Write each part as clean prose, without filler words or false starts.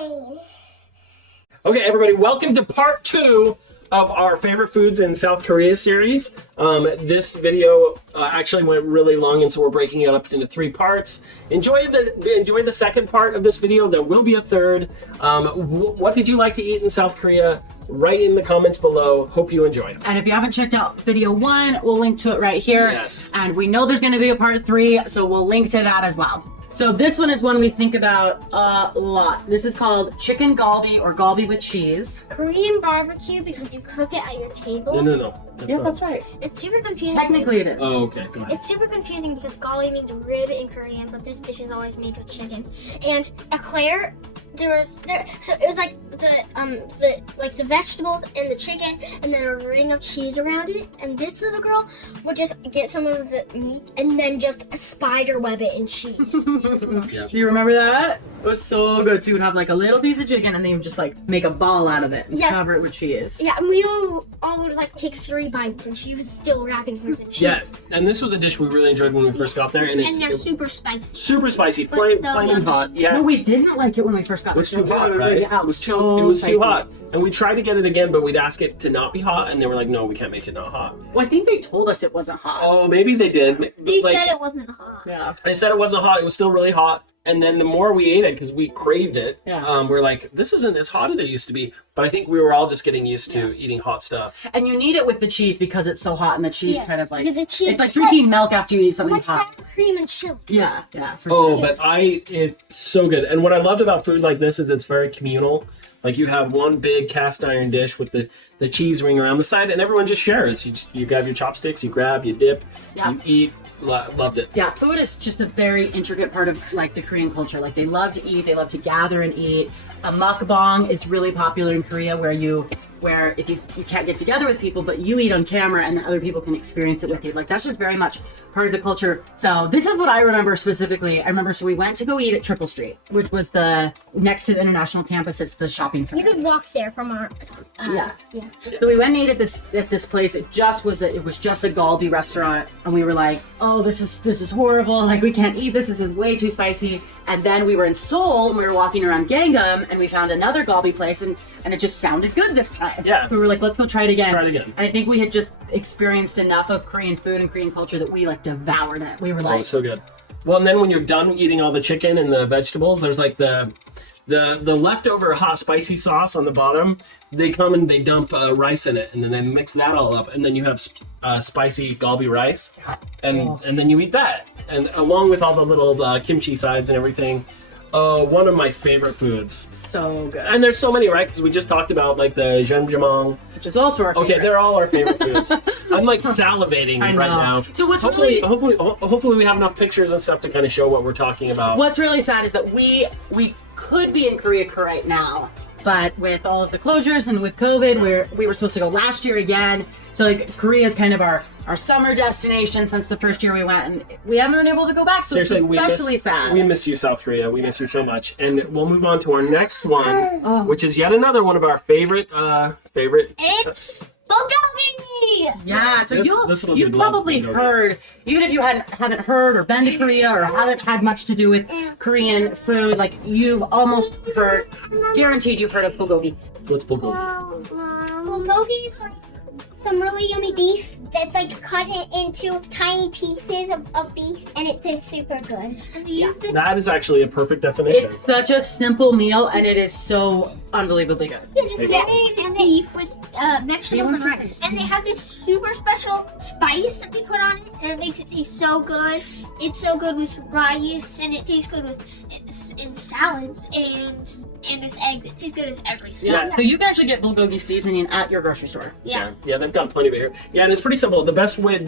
Rain. Okay, everybody, welcome to part 2 of our favorite foods in South Korea series. This video actually went really long, and so we're breaking it up into 3 parts. Enjoy the second part of this video. There will be a third. What did you like to eat in South Korea? Write in the comments below. Hope you enjoy. And if you haven't checked out video 1, we'll link to it right here. Yes. And we know there's going to be a part 3, so we'll link to that as well. So this one is one we think about a lot. This is called chicken galbi or galbi with cheese. Korean barbecue because you cook it at your table. No. That's right. It's super confusing. Technically it is. Oh, okay. Go ahead. It's super confusing because gali means rib in Korean, but this dish is always made with chicken. And eclair, so it was like the vegetables and the chicken, and then a ring of cheese around it. And this little girl would just get some of the meat and then just spider web it in cheese. Yeah. Do you remember that? It was so good. So you would have like a little piece of chicken and then you would just like make a ball out of it and Yes. cover it with cheese. Yeah, and we all would like take 3 bites, and she was still wrapping hers in cheese. Yeah, and this was a dish we really enjoyed when we first got there, and And they're it's super spicy. super spicy, But flaming so hot. Yeah. No, we didn't like it when we first got It was there. too hot, right? Yeah, It was too spicy. hot. And we tried to get it again, but we'd ask it to not be hot, and they were like, no, we can't make it not hot. Well, I think they told us it wasn't hot. Oh, maybe they did. They Like, said it wasn't hot. Yeah. they said it wasn't hot. It was still really hot. And then the more we ate it, because we craved it, Yeah. we're like, this isn't as hot as it used to be. But I think we were all just getting used to eating hot stuff. And you need it with the cheese because it's so hot and the cheese Yeah. kind of like, Because the cheese- it's like drinking milk after you eat something What's hot. that? Cream and chili. Yeah, for Oh, sure. but it's so good. And what I loved about food like this is it's very communal. Like you have one big cast iron dish with the cheese ring around the side, and everyone just shares. You grab your chopsticks, you grab, you dip, Yeah. you eat. Loved it. Yeah, food is just a very intricate part of like the Korean culture. Like they love to eat, they love to gather and eat. A mukbang is really popular in Korea where if you can't get together with people, but you eat on camera and then other people can experience it with you. Like that's just very much part of the culture. So this is what I remember specifically. I remember, so we went to go eat at Triple Street, which was the next to the international campus. It's the shopping center. You could walk there from our. Yeah. Yeah. So we went and ate at this place. It was just a Galbi restaurant, and we were like, "Oh, this is horrible! Like we can't eat this. This is way too spicy." And then we were in Seoul, and we were walking around Gangnam, and we found another Galbi place, and it just sounded good this time. Yeah. So we were like, "Let's go try it again." Try it again. And I think we had just experienced enough of Korean food and Korean culture that we like devoured it. We were Oh, like, so good. Well, and then when you're done eating all the chicken and the vegetables, there's like the leftover hot spicy sauce on the bottom. They come and they dump rice in it, and then they mix that all up, and then you have spicy galbi rice, and then you eat that, and along with all the little kimchi sides and everything. One of my favorite foods. so good. And there's so many, right? Because we just talked about like the jeonjamang. Which is also our favorite. Okay, they're all our favorite foods. I'm like salivating I right know. now. So what's hopefully we have enough pictures and stuff to kind of show what we're talking about. What's really sad is that we could be in Korea right now, but with all of the closures and with COVID, we were supposed to go last year again. So like Korea is kind of our summer destination since the first year we went, and we haven't been able to go back. So Seriously, it's especially sad. we miss you, South Korea. We miss you so much. And we'll move on to our next one, Oh. which is yet another one of our favorite. It's bulgogi. Yeah, so This little you've dude loves probably bulgogi. heard, even if you haven't heard or been to Korea or haven't had much to do with Korean food, like you've almost heard, guaranteed you've heard of bulgogi. What's bulgogi? Bulgogi is like some really yummy beef that's like cut into tiny pieces of beef, and it tastes super good. And they use this. That is actually a perfect definition. It's such a simple meal, and it is so unbelievably good. Yeah, just marinated beef with vegetables and rice. And they have this super special spice that they put on it, and it makes it taste so good. It's so good with rice, and it tastes good with in salads and with eggs. It tastes good with everything. Yeah. So you can actually get bulgogi seasoning at your grocery store. Yeah. Yeah, they've got plenty of it here. Yeah, and it's pretty simple. The best way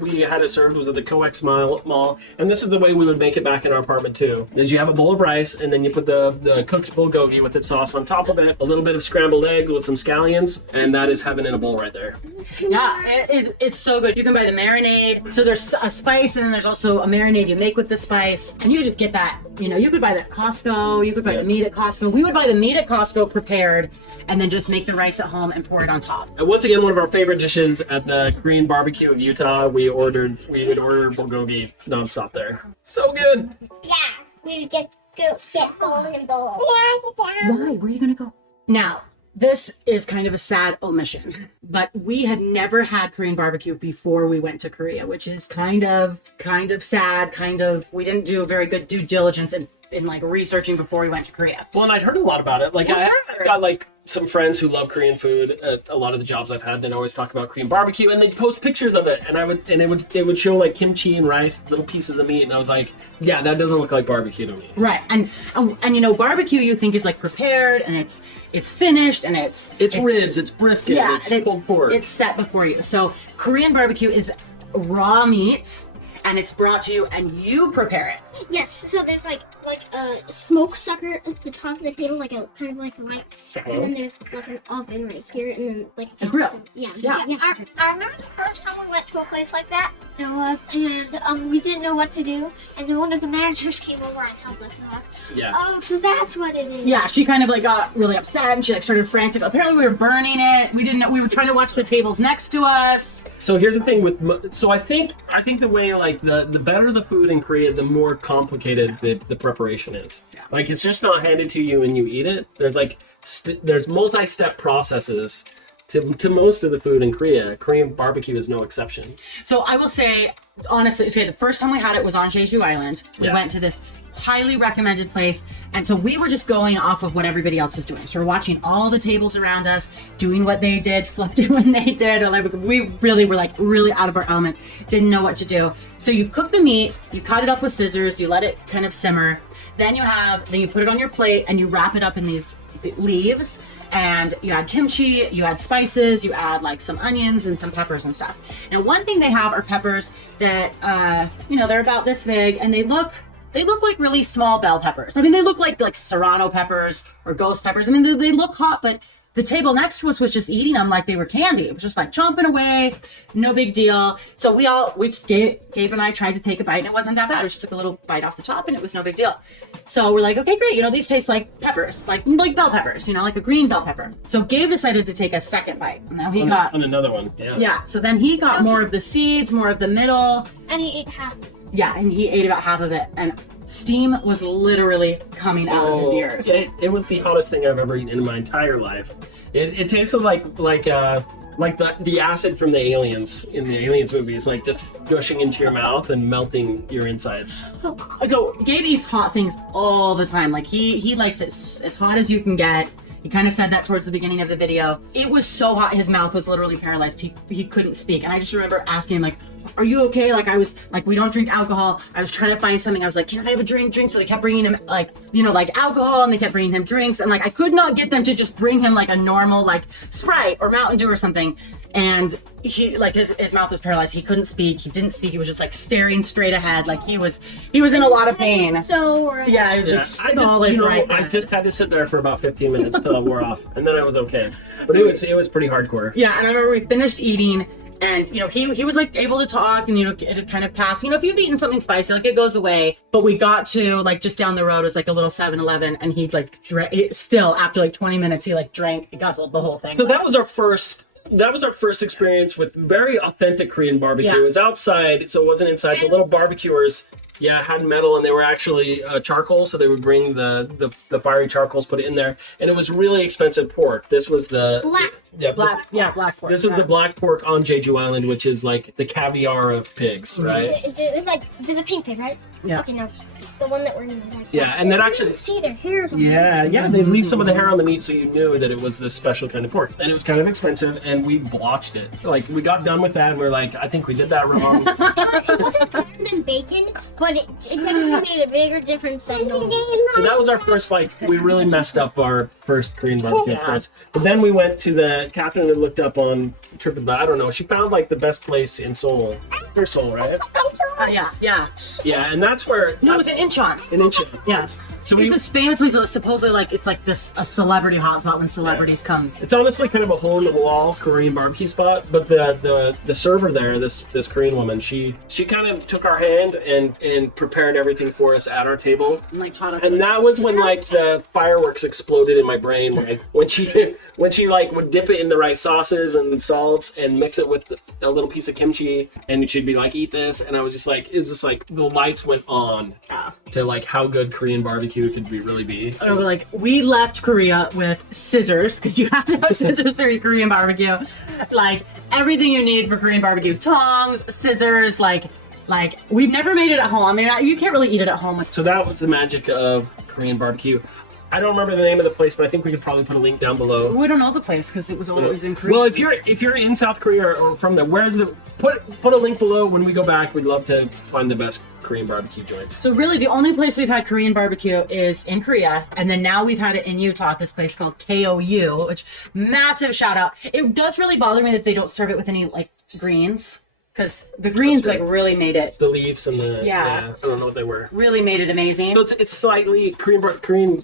we had it served was at the Coex Mall, and this is the way we would make it back in our apartment too. Is you have a bowl of rice, and then you put the cooked bulgogi with its sauce on top of it, a little bit of scrambled egg with some scallions, and that is heaven in a bowl right there. Yeah, it's so good. You can buy the marinade. So there's a spice, and then there's also a marinade you make with the spice, and you just get that. You know, you could buy that at Costco. You could buy the meat at Costco. We would buy the meat at Costco prepared, and then just make the rice at home and pour it on top. And once again, one of our favorite dishes at the Korean BBQ of Utah, we would order bulgogi nonstop there. So good. Yeah. We would get go get bowling ball. Why? Where are you gonna go? Now, this is kind of a sad omission, but we had never had Korean barbecue before we went to Korea, which is kind of sad. We didn't do a very good due diligence in like researching before we went to Korea. Well, and I'd heard a lot about it. Like I've got like some friends who love Korean food. A lot of the jobs I've had, they always talk about Korean barbecue, and they post pictures of it. And it would show like kimchi and rice, little pieces of meat, and I was like, yeah, that doesn't look like barbecue to me. Right, and you know, barbecue you think is like prepared and it's finished and it's ribs, it's brisket, yeah, it's pulled pork. It's set before you. So Korean barbecue is raw meats. And it's brought to you, and you prepare it. Yes, so there's like a smoke sucker at the top of the table, like a kind of like a light, and then there's like an oven right here, and then like a grill. Yeah. I remember the first time we went to a place like that, and we didn't know what to do, and then one of the managers came over and helped us out. Yeah. Oh, so that's what it is. Yeah, she kind of like got really upset, and she like started frantic. Apparently, we were burning it. We didn't know. We were trying to watch the tables next to us. So here's the thing with so I think the way like the better the food in Korea, the more complicated the preparation is. Yeah. Like it's just not handed to you and you eat it. There's like there's multi-step processes to most of the food in Korea. Korean barbecue is no exception. So I will say honestly, okay, the first time we had it was on Jeju Island. We Yeah. went to this highly recommended place, and so we were just going off of what everybody else was doing. So we're watching all the tables around us doing what they did, flipped it when they did, or like we really were like really out of our element, didn't know what to do. So you cook the meat, you cut it up with scissors, you let it kind of simmer, then you put it on your plate and you wrap it up in these leaves, and you add kimchi, you add spices, you add like some onions and some peppers and stuff. Now one thing they have are peppers that they're about this big, and they look like really small bell peppers. I mean, they look like serrano peppers or ghost peppers. I mean, they look hot, but the table next to us was just eating them like they were candy. It was just like chomping away, no big deal. So Gabe and I tried to take a bite, and it wasn't that bad. We just took a little bite off the top, and it was no big deal. So we're like, okay, great. These taste like peppers, like bell peppers, like a green bell pepper. So Gabe decided to take a second bite. Now he got on another one. Yeah. Yeah. So then he got more of the seeds, more of the middle. And he ate half. Yeah, and he ate about half of it, and steam was literally coming out of his ears. It was the hottest thing I've ever eaten in my entire life. It tasted like the acid from the aliens in the Aliens movies, like just gushing into your mouth and melting your insides. So Gabe eats hot things all the time. Like he likes it as hot as you can get. He kind of said that towards the beginning of the video. It was so hot, his mouth was literally paralyzed. He couldn't speak. And I just remember asking him, like, are you okay? Like, I was like, we don't drink alcohol. I was trying to find something. I was like, can I have a drink? So they kept bringing him like alcohol, and they kept bringing him drinks. And like, I could not get them to just bring him like a normal like Sprite or Mountain Dew or something. And he like his mouth was paralyzed. He couldn't speak. He didn't speak. He was just like staring straight ahead. Like he was in a lot of pain. So Yeah, he was like solid right I back. just had to sit there for about 15 minutes until it wore off, and then I was okay. But it was pretty hardcore. Yeah, and I remember we finished eating, and he was like able to talk, and it had kind of passed. If you've eaten something spicy, like it goes away. But we got to like just down the road was like a little 7-Eleven, and he like still after like 20 minutes he like guzzled the whole thing. So that was our first experience with very authentic Korean barbecue. Yeah. It was outside, so it wasn't inside. The little barbecuers, had metal, and they were actually charcoal, so they would bring the fiery charcoals, put it in there, and it was really expensive pork. This was the black pork. This is the black pork on Jeju Island, which is like the caviar of pigs, right? It's like there's a pink pig, right? Yeah. Okay, no, the one that we're in. Like, Yeah, and then you actually, can see their hairs. On yeah, they leave some of the hair on the meat, so you knew that it was this special kind of pork, and it was kind of expensive, and we blotched it. Like we got done with that, and we're like, I think we did that wrong. It wasn't better than bacon, but it definitely made a bigger difference than normal. So that was our first, we really messed up our first Korean barbecue experience. But then we went to Catherine had looked up on TripAdvisor, I don't know, she found like the best place in Seoul. For Seoul, right? Yeah. Yeah, and that's where... No, it was in Incheon. In Incheon. Yeah. So It's this famous place that supposedly like it's like a celebrity hotspot when celebrities come. It's honestly kind of a hole-in-the-wall Korean barbecue spot, but the server there, this Korean woman, she kind of took our hand and prepared everything for us at our table. And like taught us. And that was when like the fireworks exploded in my brain, like when she like would dip it in the right sauces and salts and mix it with a little piece of kimchi, and she'd be like, eat this, and I was just like, it's just like the lights went on. to like how good Korean barbecue could really be. Oh, like we left Korea with scissors because you have to have scissors for your Korean barbecue. Like everything you need for Korean barbecue: tongs, scissors. Like we've never made it at home. I mean, you can't really eat it at home. So that was the magic of Korean barbecue. I don't remember the name of the place, but I think we could probably put a link down below. We don't know the place because it was always in Korea. Well, if you're in South Korea or from there, where's the put a link below. When we go back, we'd love to find the best Korean barbecue joints. So really, the only place we've had Korean barbecue is in Korea, and then now we've had it in Utah at this place called KOU, which massive shout out. It does really bother me that they don't serve it with any like greens. Because the greens like really made it. The leaves and the yeah, I don't know what they were. Really made it amazing. So it's slightly Korean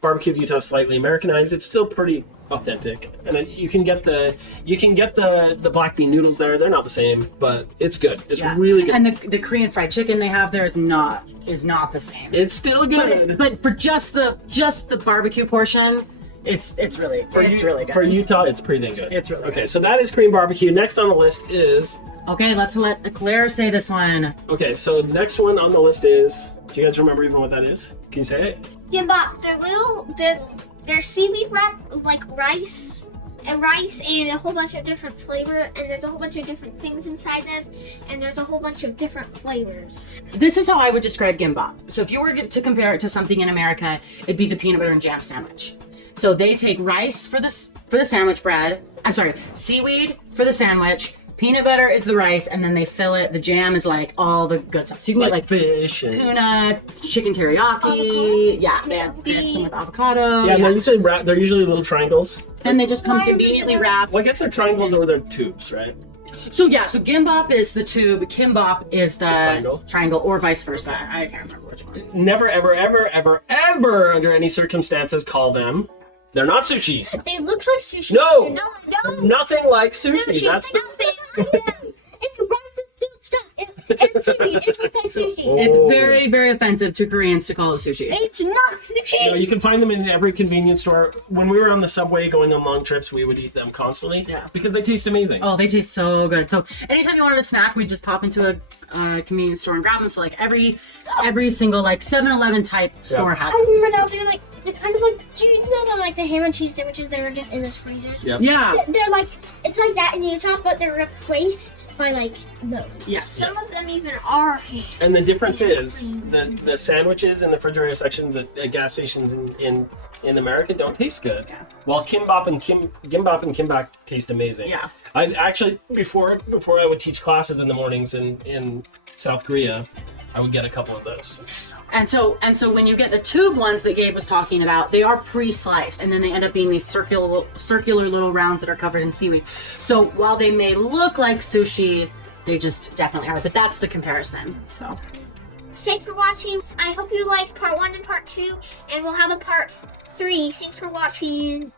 barbecue of Utah is slightly Americanized. It's still pretty authentic, and you can get the black bean noodles there. They're not the same, but it's good. It's really good. And the Korean fried chicken they have there is not the same. It's still good, but for just the barbecue portion. It's really good. For Utah, it's pretty dang good. It's really okay. good. So that is Korean barbecue. Next on the list is. Okay, let's let Claire say this one. Okay, so next one on the list is. Do you guys remember even what that is? Can you say it? Gimbap. They're seaweed wrapped like rice and a whole bunch of different flavor, and there's a whole bunch of different things inside them, and there's a whole bunch of different flavors. This is how I would describe gimbap. So if you were to compare it to something in America, it'd be the peanut butter and jam sandwich. So they take rice for the sandwich bread. I'm sorry, seaweed for the sandwich. Peanut butter is the rice, and then they fill it. The jam is like all the good stuff. So you can get like fish, and tuna, chicken teriyaki. Yeah, they mix them with avocado. Yeah, and they're usually little triangles. And they just come conveniently wrapped. Well, I guess they're triangles or they're tubes, right? So gimbap is the tube, kimbap is the triangle, or vice versa. I can't remember which one. Never, ever, ever, ever, ever, under any circumstances, call them. They're not sushi. They look like sushi. No, No. Nothing like sushi. That's nothing. It's rice and food stuff. And seaweed. It's like sushi. Oh. It's very, very offensive to Koreans to call it sushi. It's not sushi. You can find them in every convenience store. When we were on the subway going on long trips, we would eat them constantly because they taste amazing. Oh, they taste so good. So anytime you wanted a snack, we'd just pop into a convenience store and grab them. So like every single like 7-Eleven type store has. I remember now they're kind of like, do you know like the ham and cheese sandwiches that are just in those freezers? Yep. Yeah. They're like, it's like that in Utah, but they're replaced by like those. Yeah. Some of them even are ham. And the difference is the sandwiches in the refrigerator sections at gas stations in America don't taste good. Yeah. While Gimbap and Kimbap taste amazing. Yeah. I actually before I would teach classes in the mornings in South Korea, I would get a couple of those. And so when you get the tube ones that Gabe was talking about, they are pre-sliced, and then they end up being these circular little rounds that are covered in seaweed. So while they may look like sushi, they just definitely are. But that's the comparison. So Thanks for watching. I hope you liked part 1 and part 2, and we'll have a part 3. Thanks for watching.